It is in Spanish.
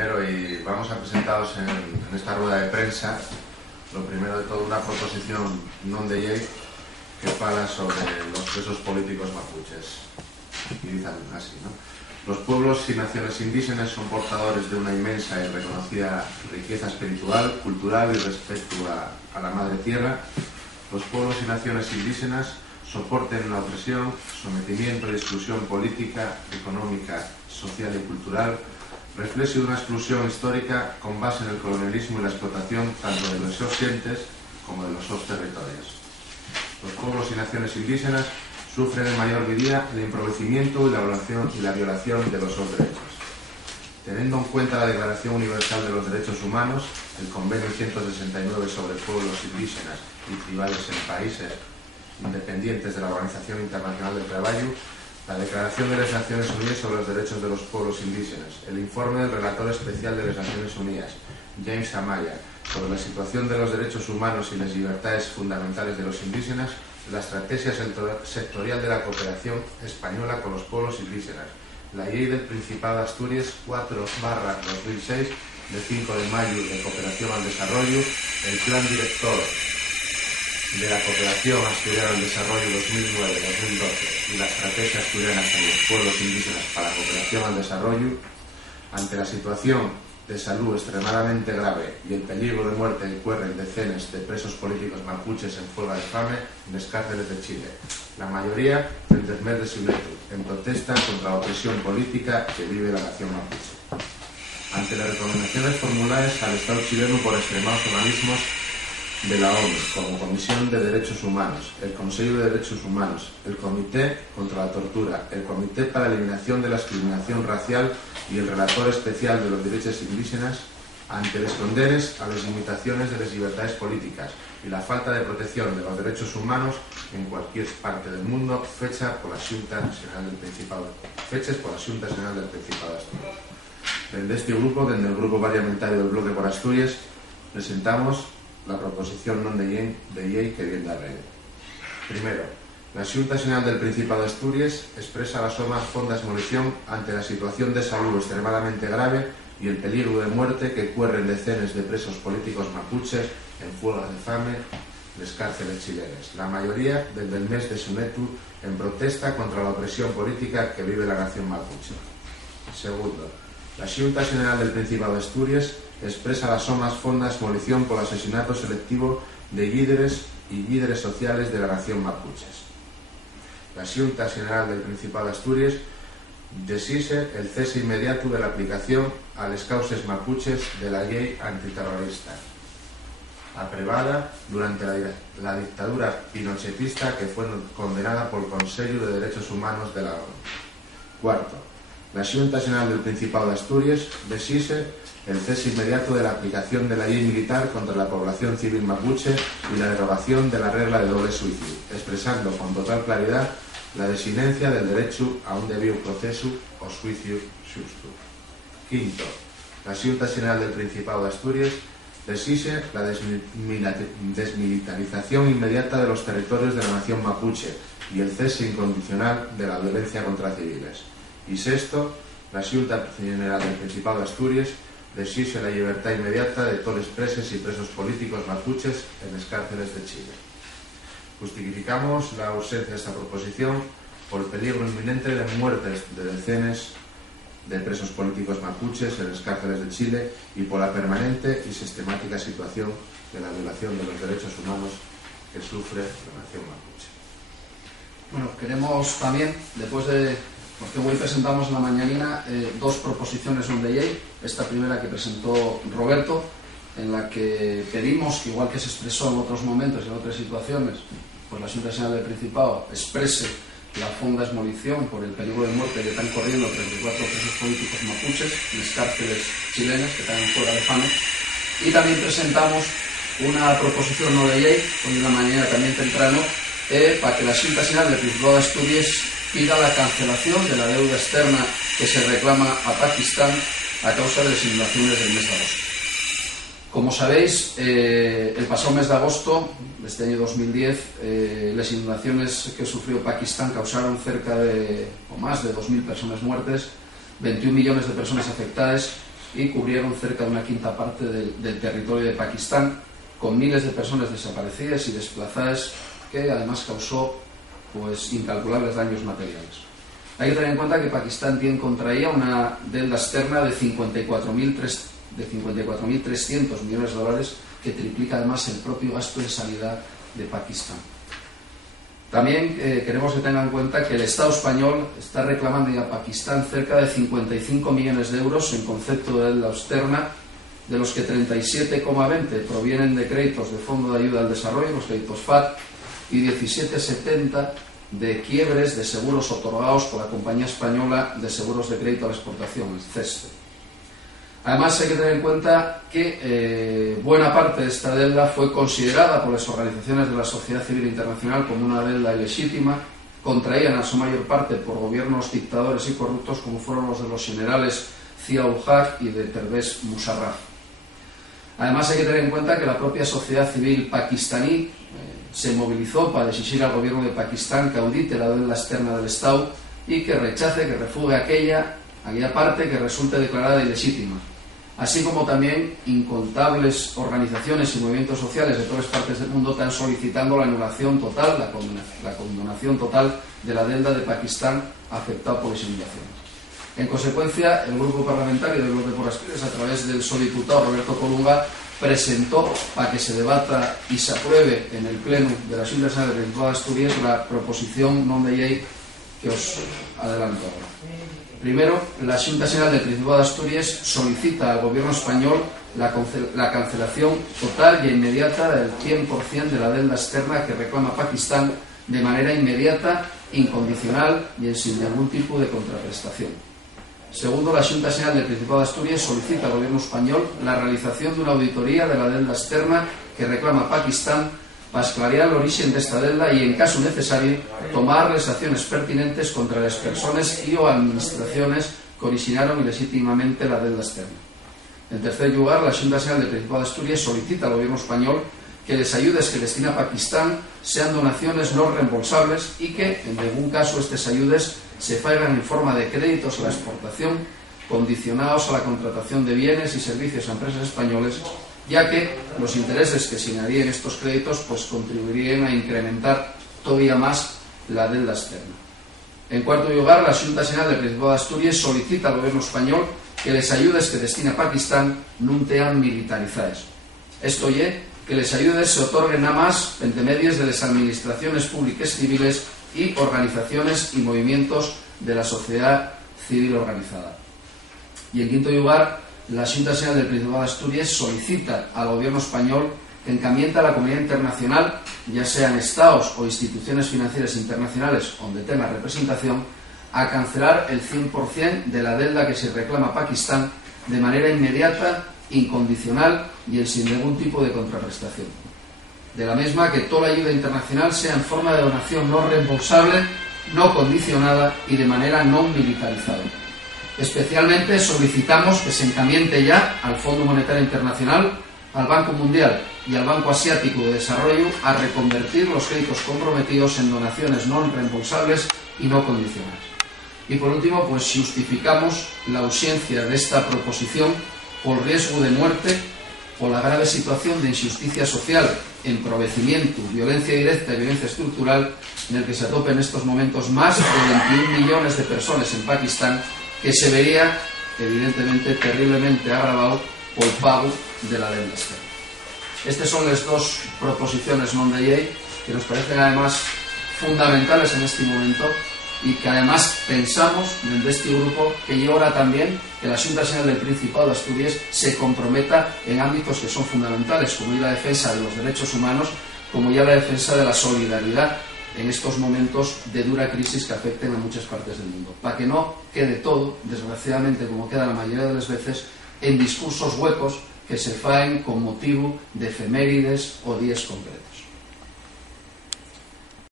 primero, y vamos a presentaros en esta rueda de prensa, lo primero de todo, una proposición non de ley que fala sobre los presos políticos mapuches. Y dicen así, ¿no? Los pueblos y naciones indígenas son portadores de una inmensa y reconocida riqueza espiritual, cultural y respeto a la madre tierra. Los pueblos y naciones indígenas soporten la opresión, sometimiento y exclusión política, económica, social y cultural, reflejo de una exclusión histórica con base en el colonialismo y la explotación tanto de los osientes como de los territorios. Los pueblos y naciones indígenas sufren en mayor medida el empobrecimiento y la violación de los derechos. Teniendo en cuenta la Declaración Universal de los Derechos Humanos, el Convenio 169 sobre pueblos indígenas y tribales en países independientes de la Organización Internacional del Trabajo, la Declaración de las Naciones Unidas sobre los Derechos de los Pueblos Indígenas, el informe del Relator Especial de las Naciones Unidas, James Amaya, sobre la situación de los derechos humanos y las libertades fundamentales de los indígenas, la estrategia sectorial de la cooperación española con los pueblos indígenas, la Ley del Principado de Asturias 4/2006, de 5 de mayo de cooperación al desarrollo, el Plan Director de la Cooperación Asturiana al Desarrollo 2009-2012 y la Estrategia Asturiana con los Pueblos Indígenas para la Cooperación al Desarrollo, ante la situación de salud extremadamente grave y el peligro de muerte que corren decenas de presos políticos mapuches en huelga de fame en las cárceles de Chile, la mayoría del mes de Siletu, en protesta contra la opresión política que vive la nación mapuche. Ante las recomendaciones formuladas al Estado chileno por extremados organismos de la ONU, como Comisión de Derechos Humanos, el Consejo de Derechos Humanos, el Comité contra la Tortura, el Comité para la Eliminación de la Discriminación Racial y el Relator Especial de los Derechos Indígenas, ante los condenes a las limitaciones de las libertades políticas y la falta de protección de los derechos humanos en cualquier parte del mundo, fechas por la Xunta Nacional del Principado de Asturias. Desde este grupo, desde el Grupo Parlamentario del Bloque por Asturias, presentamos la proposición non de ley que viene a ley. Primero, la Xunta Nacional del Principado de Asturias expresa las más fondas molestión ante la situación de salud extremadamente grave y el peligro de muerte que corren decenas de presos políticos mapuches en huelga de fame en las cárceles chilenas, la mayoría desde el mes de Siletu, en protesta contra la opresión política que vive la nación mapuche. Segundo, la Xunta Nacional del Principado de Asturias expresa las más fondas molición por el asesinato selectivo de líderes y líderes sociales de la nación mapuches. La Xunta General del Principado de Asturias desise el cese inmediato de la aplicación a las causas mapuches de la ley antiterrorista, aprobada durante la dictadura pinochetista que fue condenada por el Consejo de Derechos Humanos de la ONU. Cuarto, la Xunta General del Principado de Asturias desise el cese inmediato de la aplicación de la ley militar contra la población civil mapuche y la derogación de la regla de doble suicidio, expresando con total claridad la desinencia del derecho a un debido proceso o juicio justo. Quinto, la Xunta General del Principado de Asturias desise la desmilitarización inmediata de los territorios de la nación mapuche y el cese incondicional de la violencia contra civiles. Y sexto, la Xunta General del Principado de Asturias desise la libertad inmediata de todos los presos y presos políticos mapuches en las cárceles de Chile. Justificamos la ausencia de esta proposición por el peligro inminente de muertes de decenas de presos políticos mapuches en las cárceles de Chile y por la permanente y sistemática situación de la violación de los derechos humanos que sufre la nación mapuche. Bueno, queremos también, después de... Porque hoy presentamos en la mañanina dos proposiciones non de ley. Esta primera que presentó Roberto, en la que pedimos que, igual que se expresó en otros momentos y en otras situaciones, pues la Xunta Nacional del Principado exprese la fonda esmolición por el peligro de muerte que están corriendo 34 presos políticos mapuches en las cárceles chilenas que están fuera de fame. Y también presentamos una proposición no de ley, hoy en la mañana también temprano, para que la Xunta Nacional del Principado de Asturias pida la cancelación de la deuda externa que se reclama a Pakistán a causa de las inundaciones del mes de agosto. Como sabéis, el pasado mes de agosto de este año 2010, las inundaciones que sufrió Pakistán causaron cerca de, o más de 2.000 personas muertas, 21 millones de personas afectadas y cubrieron cerca de una quinta parte del territorio de Pakistán, con miles de personas desaparecidas y desplazadas, que además causó pues incalculables daños materiales. Hay que tener en cuenta que Pakistán contraía una deuda externa de 54.300 millones de dólares, que triplica además el propio gasto de sanidad de Pakistán. También queremos que tengan en cuenta que el Estado español está reclamando a Pakistán cerca de 55 millones de euros en concepto de deuda externa, de los que 37,20 provienen de créditos de Fondo de Ayuda al Desarrollo, los créditos FAD, y 17,70 de quiebres de seguros otorgados por la Compañía Española de Seguros de Crédito a la Exportación, el CESTE. Además, hay que tener en cuenta que buena parte de esta deuda fue considerada por las organizaciones de la sociedad civil internacional como una deuda ilegítima, contraída en su mayor parte por gobiernos dictadores y corruptos, como fueron los de los generales Zia-ul-Haq y de Pervez Musharraf. Además, hay que tener en cuenta que la propia sociedad civil pakistaní se movilizó para exigir al gobierno de Pakistán que audite la deuda externa del Estado y que rechace, que refugue aquella parte que resulte declarada ilegítima, así como también incontables organizaciones y movimientos sociales de todas partes del mundo están solicitando la anulación total, la condonación total de la deuda de Pakistán afectada por las inundaciones. En consecuencia, el grupo parlamentario del Bloque por Asturias, a través del soldiputado Roberto Colunga, presentó para que se debata y se apruebe en el Pleno de la Xunta Xeral del Principado de Asturias la proposición non de lei que os adelanto ahora. Primero, la Xunta Xeral del Principado de Asturias solicita al Gobierno español la cancelación total y inmediata del 100% de la deuda externa que reclama Pakistán de manera inmediata, incondicional y sin ningún tipo de contraprestación. Segundo, la Xunta Xeral del Principado de Asturias solicita al Gobierno español la realización de una auditoría de la deuda externa que reclama Pakistán para esclarear el origen de esta deuda y, en caso necesario, tomar las acciones pertinentes contra las personas y o administraciones que originaron ilegítimamente la deuda externa. En tercer lugar, la Xunta Xeral del Principado de Asturias solicita al Gobierno español que las ayudas que destina Pakistán sean donaciones no reembolsables y que, en ningún caso, estas ayudas se faigan en forma de créditos a la exportación condicionados a la contratación de bienes y servicios a empresas españolas, ya que los intereses que asignarían estos créditos pues contribuirían a incrementar todavía más la deuda externa. En cuarto lugar, la Xunta Xeral del Principado de Asturias solicita al Gobierno español que las ayudas que destina Pakistán non tean militarizadas. Esto que les ayudes se otorguen nada más entre medios de las administraciones públicas civiles y organizaciones y movimientos de la sociedad civil organizada. Y en quinto lugar, la Xunta Xeral del Principado de Asturias solicita al Gobierno español que encamiente a la comunidad internacional, ya sean estados o instituciones financieras internacionales donde tenga representación, a cancelar el 100% de la deuda que se reclama a Pakistán de manera inmediata, incondicional y sin ningún tipo de contraprestación. De la misma, que toda la ayuda internacional sea en forma de donación no reembolsable, no condicionada y de manera no militarizada. Especialmente solicitamos que se encamiente ya al Fondo Monetario Internacional, al Banco Mundial y al Banco Asiático de Desarrollo a reconvertir los créditos comprometidos en donaciones no reembolsables y no condicionadas. Y por último, pues justificamos la ausencia de esta proposición por riesgo de muerte, por la grave situación de injusticia social, empobrecimiento, violencia directa y violencia estructural en el que se atopen en estos momentos más de 21 millones de personas en Pakistán, que se vería evidentemente terriblemente agravado por el pago de la deuda externa. Estas son las dos proposiciones non de ley que nos parecen además fundamentales en este momento y que además pensamos desde este grupo que ya ahora también que la Xunta Xeral del Principado de Asturias se comprometa en ámbitos que son fundamentales, como ya la defensa de los derechos humanos, como ya la defensa de la solidaridad en estos momentos de dura crisis que afecten a muchas partes del mundo, para que no quede todo, desgraciadamente, como queda la mayoría de las veces, en discursos huecos que se faen con motivo de efemérides o días concretos.